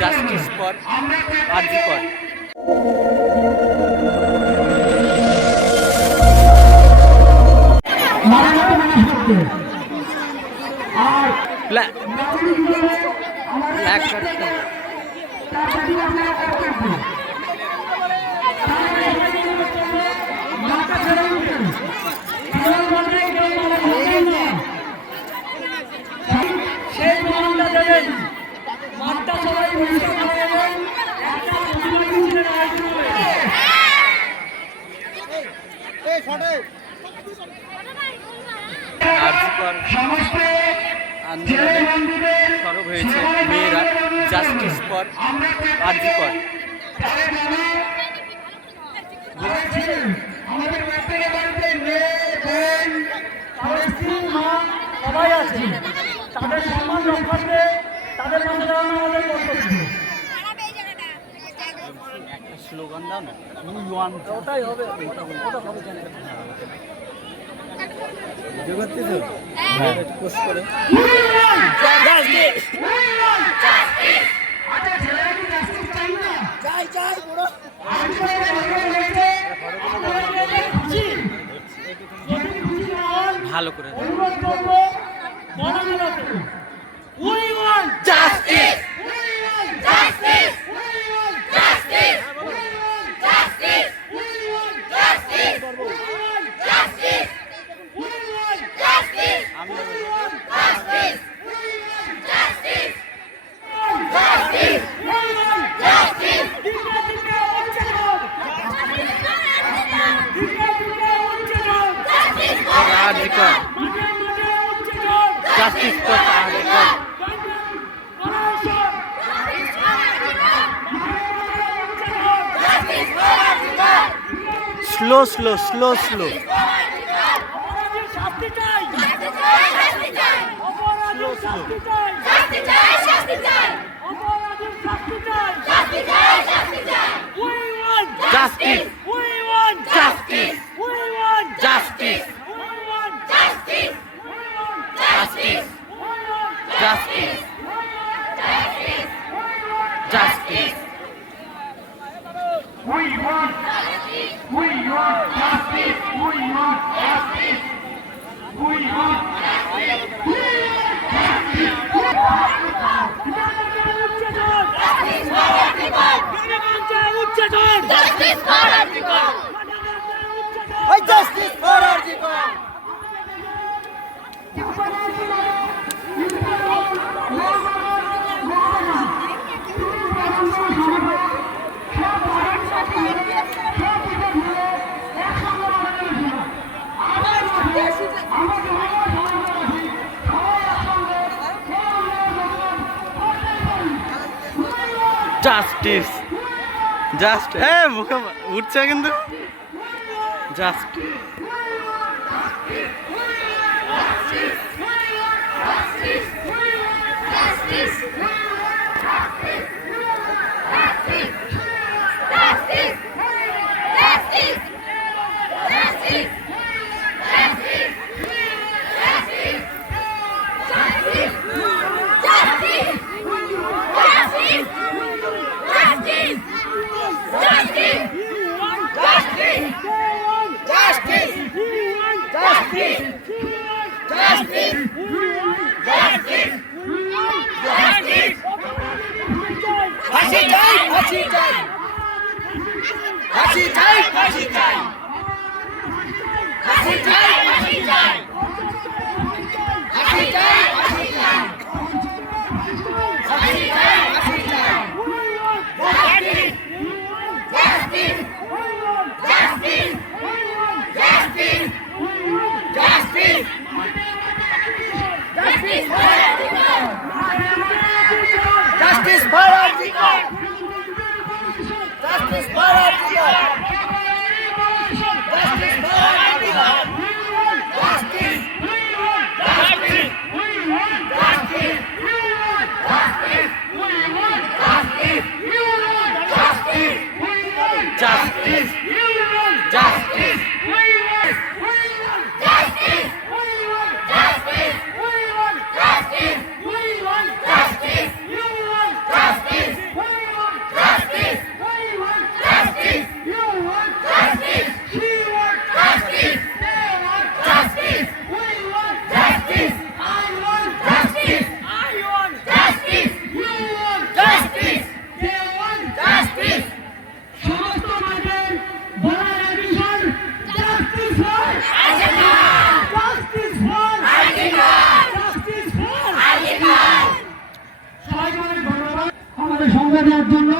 Justice for আরজি কর। ব্ল্যাক সেই মানটা দেবেন, মাঠটা সবাই পরিষ্কার করে দেবেন। একটা প্রতিযোগিতার আয়োজন হবে। আরজি কর আন্দোলনে সরব হয়েছে মেয়েরা, জাস্টিস ফর আরজি কর। আমাদের প্রত্যেকের বাড়িতে মেয়ে, বোন, তাদের স্ত্রী, মা সবাই আছে। তাদের সম্মান রক্ষার্থে তাদের পাশে দাঁড়ানো আমাদের কর্তব্য। একটা স্লোগান দাও না, উই ওয়ান। ওটাই হবে, ওটা হবে জানি। হ্যাঁ পোস্ট করে ভালো করে জাস্টিস। আরজি কর, জাস্টিস ফর আরজি কর। Slow slow slow slow justice justice justice justice justice justice. We want justice. We want justice. We want justice. We want Justice for Arjikar! Justice just মুখে উঠছে কিন্তু জাস্ট justice. দেওয়ার জন্য